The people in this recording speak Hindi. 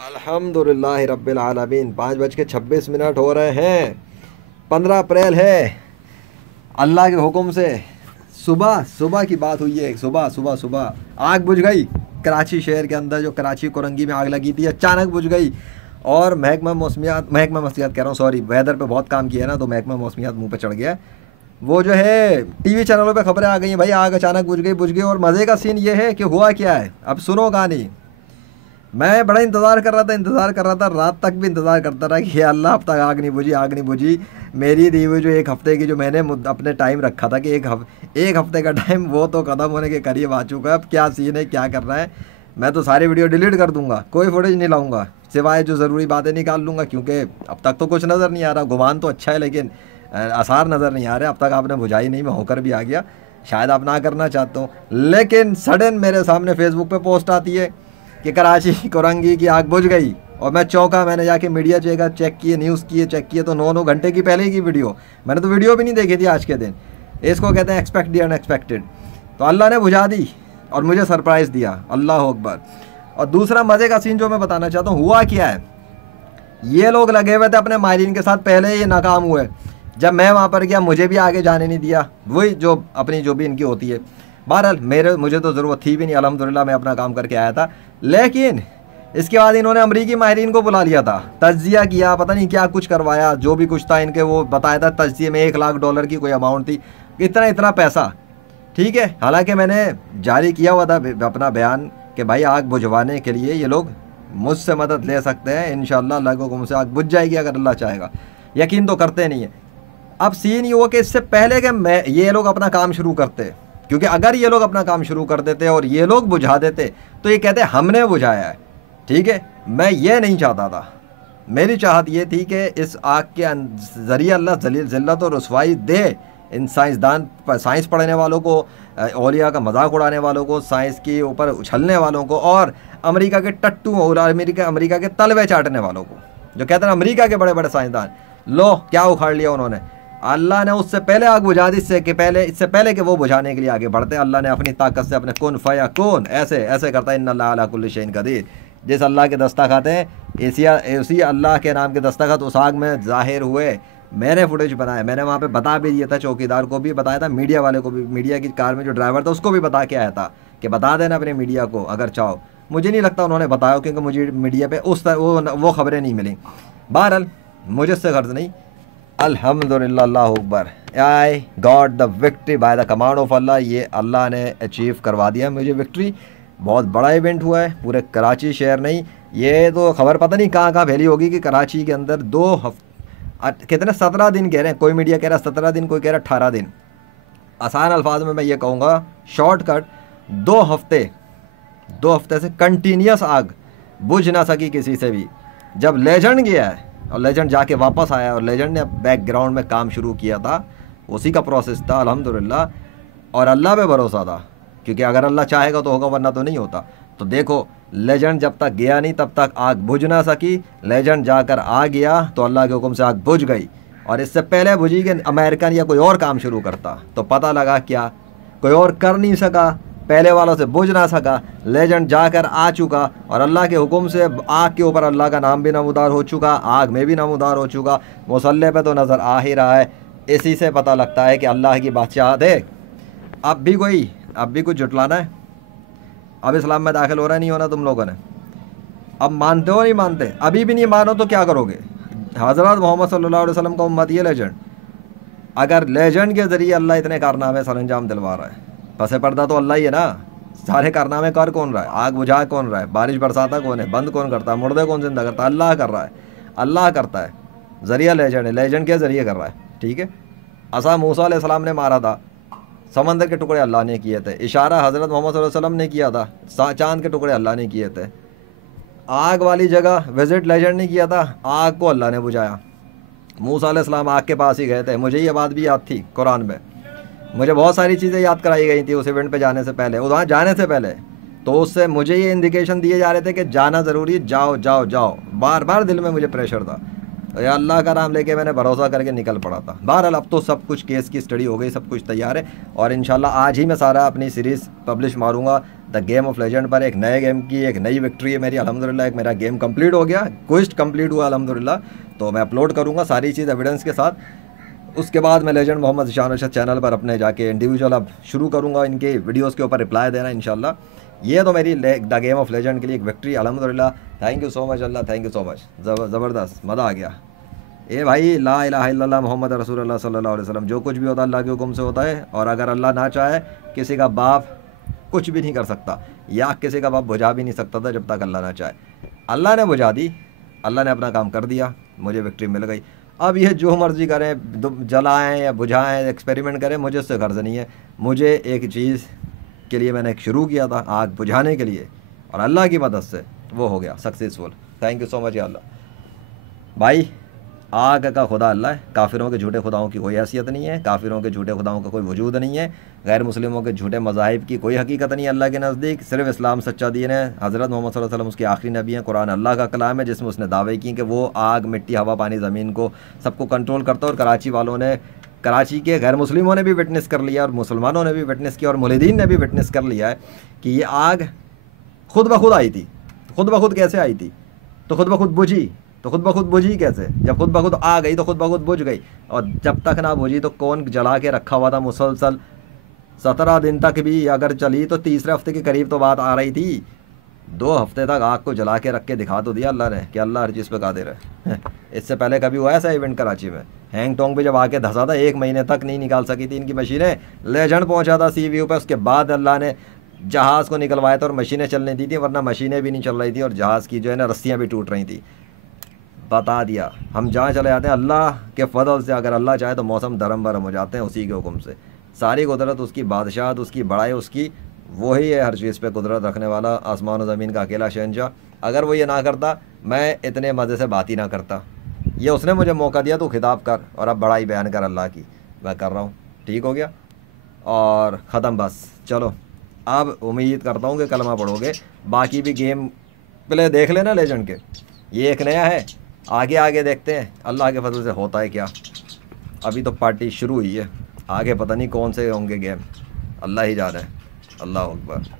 अल्हम्दुलिल्लाह रब्बिल आलमीन। 5:26 हो रहे हैं। 15 अप्रैल है। अल्लाह के हुक्म से सुबह सुबह की बात हुई है। सुबह सुबह सुबह आग बुझ गई कराची शहर के अंदर। जो कराची कोरंगी में आग लगी थी अचानक बुझ गई। और महकमा मौसमियात कह रहा हूँ, सॉरी, वेदर पे बहुत काम किया है ना, तो महकमा मौसमियात मुंह पे चढ़ गया। वो जो है टीवी चैनलों पे खबरें आ गई हैं, भाई आग अचानक बुझ गई। और मज़े का सीन ये है कि हुआ क्या है, अब सुनो कहानी। मैं बड़ा इंतज़ार कर रहा था, रात तक भी इंतज़ार करता रहा कि अल्लाह अब तक आग नहीं बुझी। मेरी दी हुई जो एक हफ़्ते की जो मैंने अपने टाइम रखा था कि एक हफ़्ते का टाइम, वो तो ख़त्म होने के करीब आ चुका है। अब क्या सीन है, क्या करना है, मैं तो सारी वीडियो डिलीट कर दूंगा, कोई फुटेज नहीं लाऊंगा, सिवाय जो ज़रूरी बातें निकाल लूँगा। क्योंकि अब तक तो कुछ नज़र नहीं आ रहा। गुमान तो अच्छा है लेकिन आसार नज़र नहीं आ रहे। अब तक आपने बुझाई नहीं, मैं होकर भी आ गया। शायद आप ना करना चाहता हूँ, लेकिन सडन मेरे सामने फेसबुक पे पोस्ट आती है कि कराची कोरंगी की आग बुझ गई। और मैं चौंका। मैंने जाके मीडिया चेक किए, न्यूज़ चेक किए, तो 9 घंटे की पहले की वीडियो। मैंने तो वीडियो भी नहीं देखी थी आज के दिन। इसको कहते हैं एक्सपेक्ट दी अनएक्सपेक्टेड। तो अल्लाह ने बुझा दी और मुझे सरप्राइज़ दिया। अल्लाह अकबर। और दूसरा मज़े का सीन जो मैं बताना चाहता हूँ, हुआ क्या है, ये लोग लगे हुए थे अपने माहिरीन के साथ, पहले ये नाकाम हुए। जब मैं वहाँ पर गया मुझे भी आगे जाने नहीं दिया, वही जो अपनी जो भी इनकी होती है। बहरहाल मुझे तो ज़रूरत थी भी नहीं, अल्हम्दुलिल्लाह मैं अपना काम करके आया था। लेकिन इसके बाद इन्होंने अमरीकी माहिरीन को बुला लिया था, तज्जिया किया, पता नहीं क्या कुछ करवाया, जो भी कुछ था इनके वो बताया था। तज्जिए में $1 लाख की कोई अमाउंट थी, इतना इतना पैसा। ठीक है, हालांकि मैंने जारी किया हुआ था अपना बयान कि भाई आग बुझवाने के लिए ये लोग मुझसे मदद ले सकते हैं। इंशाअल्लाह अल्लाह के हुक्म से आग बुझ जाएगी अगर अल्लाह चाहेगा। यकीन तो करते नहीं है। अब सीन ये हुआ कि इससे पहले कि ये लोग अपना काम शुरू करते, क्योंकि अगर ये लोग अपना काम शुरू कर देते और ये लोग बुझा देते तो ये कहते हमने बुझाया है। ठीक है, मैं ये नहीं चाहता था। मेरी चाहत ये थी कि इस आग के ज़रिए अल्लाह ज़िल्लत और रुसवाई दे इन साइंस पढ़ने वालों को, औलिया का मजाक उड़ाने वालों को, साइंस के ऊपर उछलने वालों को, और अमेरिका के टट्टू और अमेरिका के तलवे चाटने वालों को, जो कहते हैं अमेरिका के बड़े बड़े साइंसदान। लो क्या उखाड़ लिया उन्होंने। अल्लाह ने उससे पहले आग बुझा दी, इससे पहले कि वो बुझाने के लिए आगे बढ़ते। अल्लाह ने अपनी ताकत से अपने कुन फया कुन ऐसे करता है। इन्नल्लाह अला कुल्लि शैइन कदीर। जिस अल्लाह के दस्तखत हैं, उसी अल्लाह के नाम के दस्तखत उस आग में ज़ाहिर हुए। मैंने फुटेज बनाया, मैंने वहाँ पे बता भी दिया था, चौकीदार को भी बताया था, मीडिया वाले को भी, मीडिया की कार में जो ड्राइवर था उसको भी बता के आया था कि बता देना अपने मीडिया को अगर चाहो। मुझे नहीं लगता उन्होंने बताया, क्योंकि मुझे मीडिया पे वो खबरें नहीं मिली। बहरहाल मुझे इससे गर्ज नहीं। अल्हम्दुलिल्लाह, अल्लाह अकबर, I got the victory by the command of Allah. ये अल्लाह ने अचीव करवा दिया मुझे विक्ट्री। बहुत बड़ा इवेंट हुआ है, पूरे कराची शहर नहीं, ये तो खबर पता नहीं कहाँ कहाँ फैली होगी कि कराची के अंदर 2 हफ्ते कितने 17 दिन कह रहे हैं, कोई मीडिया कह रहा है 17 दिन, कोई कह रहा है 18 दिन। आसान अल्फाज में मैं ये कहूँगा, शॉर्टकट, 2 हफ्ते से कंटिन्यूस आग बुझ ना सकी किसी से भी। जब लेजेंड गया है और लेजेंड जाके वापस आया और लेजेंड ने बैकग्राउंड में काम शुरू किया था, उसी का प्रोसेस था अल्हम्दुलिल्लाह। और अल्लाह पे भरोसा था, क्योंकि अगर अल्लाह चाहेगा तो होगा, वरना तो नहीं होता। तो देखो, लेजेंड जब तक गया नहीं तब तक आग बुझ ना सकी। लेजेंड जाकर आ गया तो अल्लाह के हुक्म से आग बुझ गई। और इससे पहले बुझी कि अमेरिकन या कोई और काम शुरू करता तो पता लगा क्या कोई और कर नहीं सका, पहले वालों से बुझ ना सका। लेजेंड जाकर आ चुका और अल्लाह के हुक्म से आग के ऊपर अल्लाह का नाम भी नमूदार हो चुका, आग में भी नमूदार हो चुका, मुसल्ले पे तो नज़र आ ही रहा है। इसी से पता लगता है कि अल्लाह की बादशाहत है। अब भी कुछ जुटलाना है। अब इस्लाम में दाखिल हो रहा नहीं होना तुम लोगों ने। अब मानते हो नहीं मानते, अभी भी नहीं मानो तो क्या करोगे। हज़रत मोहम्मद सल्लल्लाहु अलैहि वसल्लम का उम्मत ये लेजेंड, अगर लेजेंड के ज़रिए अल्लाह इतने कारनामे सरअंजाम दिलवा रहा है, पसे पर्दा तो अल्लाह ही है ना। सारे कारनामे कर कौन रहा है, आग बुझा कौन रहा है, बारिश बरसाता कौन है, बंद कौन करता है, मुर्दे कौन जिंदा करता है, अल्लाह कर रहा है। अल्लाह करता है, ज़रिया लेजेंड है, लेजेंड के ज़रिए कर रहा है। ठीक है, असा मूसा अलैहिस्सलाम ने मारा था, समंदर के टुकड़े अल्लाह ने किए थे। इशारा हज़रत मोहम्मद सल्लल्लाहु अलैहि वसल्लम ने किया था, चांद के टुकड़े अल्लाह ने किए थे। आग वाली जगह विज़िट लेजेंड ने किया था, आग को अल्लाह ने बुझाया। मूसा अलैहिस्सलाम आग के पास ही गए थे। मुझे ये बात भी याद थी, कुरान में मुझे बहुत सारी चीज़ें याद कराई गई थी उस इवेंट पे जाने से पहले, वहाँ जाने से पहले। तो उससे मुझे ये इंडिकेशन दिए जा रहे थे कि जाना ज़रूरी, जाओ जाओ जाओ। बार बार दिल में मुझे प्रेशर था। या अल्लाह का नाम लेके मैंने भरोसा करके निकल पड़ा था। बहरहाल अब तो सब कुछ केस की स्टडी हो गई, सब कुछ तैयार है और इंशाल्लाह आज ही मैं सारा अपनी सीरीज़ पब्लिश मारूंगा द गेम ऑफ लेजेंड पर। एक नए गेम की एक नई विक्ट्री है मेरी अल्हम्दुलिल्लाह। एक मेरा गेम कंप्लीट हो गया, क्वेस्ट कंप्लीट हुआ अल्हम्दुलिल्लाह। तो मैं अपलोड करूँगा सारी चीज़ एविडेंस के साथ। उसके बाद मैं लेजेंड मोहम्मद ज़ीशान अरशद चैनल पर अपने जाके इंडिविजुअल अब शुरू करूँगा इनके वीडियोज़ के ऊपर रिप्लाई देना इंशाल्लाह। ये तो मेरी द गेम ऑफ लेजेंड के लिए एक विक्ट्री अल्हम्दुलिल्लाह। Thank you so much Allah, thank you so much. ज़बरदस्त, मज़ा आ गया। ए भाई ला इलाहा इल्लल्लाह मोहम्मद रसूलुल्लाह सल्लल्लाहु अलैहि वसल्लम, जो कुछ भी होता है अल्लाह के हुक्म से होता है। और अगर अल्लाह ना चाहे किसी का बाप कुछ भी नहीं कर सकता, या किसी का बाप बुझा भी नहीं सकता था जब तक अल्लाह ना चाहे। अल्लाह ने बुझा दी, अल्लाह ने अपना काम कर दिया, मुझे विक्ट्री मिल गई। अब ये जो मर्ज़ी करें, जलाएं या बुझाएं, एक्सपेरिमेंट करें, मुझे उससे गर्ज नहीं है। मुझे एक चीज़ के लिए मैंने शुरू किया था, आग बुझाने के लिए, और अल्लाह की मदद से वो हो गया successful. Thank you so much या अल्लाह। भाई आग का खुदा अल्लाह है, काफिरों के झूठे खुदाओं की कोई हैसियत नहीं है, काफिरों के झूठे खुदाओं का कोई वजूद नहीं है, गैर मुस्लिमों के झूठे मज़ाहिब की कोई हकीकत नहीं है अल्लाह के नज़दीक। सिर्फ इस्लाम सच्चा दीन है। हज़रत मोहम्मद सल्लल्लाहु अलैहि वसल्लम उसके आखिरी नबी हैं। कुरान अल्लाह का कलाम है जिसमें उसने दावे किए कि वो आग, मिट्टी, हवा, पानी, ज़मीन को सबको कंट्रोल करता है। और कराची वालों ने, कराची के गैर मुस्लिमों ने भी विटनेस कर लिया और मुसलमानों ने भी विटनेस किया और मुल्हिदीन ने भी विटनेस कर लिया है कि ये आग खुद ब खुद आई थी। खुद ब खुद कैसे आई थी? तो खुद ब खुद बुझी। तो खुद ब खुद बुझी कैसे? जब खुद ब खुद आ गई तो खुद ब खुद बुझ गई। और जब तक ना बुझी तो कौन जला के रखा हुआ था मुसलसल 17 दिन तक भी अगर चली तो तीसरे हफ्ते के करीब तो बात आ रही थी। 2 हफ्ते तक आग को जला के रख के दिखा तो दिया अल्लाह ने कि अल्लाह हर चीज़ पे कादिर है। इससे पहले कभी हुआ ऐसा इवेंट कराची में? हैंग टोंग पे जब आके धंसा था, 1 महीने तक नहीं निकाल सकी थी इनकी मशीनें। लेजेंड पहुंचा था सी व्यू पे, उसके बाद अल्लाह ने जहाज़ को निकलवाया था और मशीनें चलने दी थी, वरना मशीनें भी नहीं चल रही थी और जहाज़ की जो है ना रस्सियाँ भी टूट रही थी। बता दिया, हम जहाँ चले जाते हैं अल्लाह के फजल से, अगर अल्लाह चाहे तो मौसम दरम बरम हो जाते हैं उसी के हुक्म से। सारी कुदरत उसकी, बादशाहत उसकी, बड़ाई उसकी, वही है हर चीज़ पे कुदरत रखने वाला, आसमान और ज़मीन का अकेला शहंशाह। अगर वो ये ना करता मैं इतने मज़े से बात ही ना करता। ये उसने मुझे मौका दिया तो खिताब कर और अब बड़ाई बयान कर अल्लाह की, मैं कर रहा हूँ। ठीक हो गया और ख़त्म बस। चलो अब उम्मीद करता हूँ कि कलमा पढ़ोगे। बाकी भी गेम प्ले देख लेना लेजेंड के, ये एक नया है, आगे आगे देखते हैं अल्लाह के फजल से होता है क्या। अभी तो पार्टी शुरू हुई है, आगे पता नहीं कौन से होंगे गेम, अल्लाह ही जाने। अल्लाह अकबर।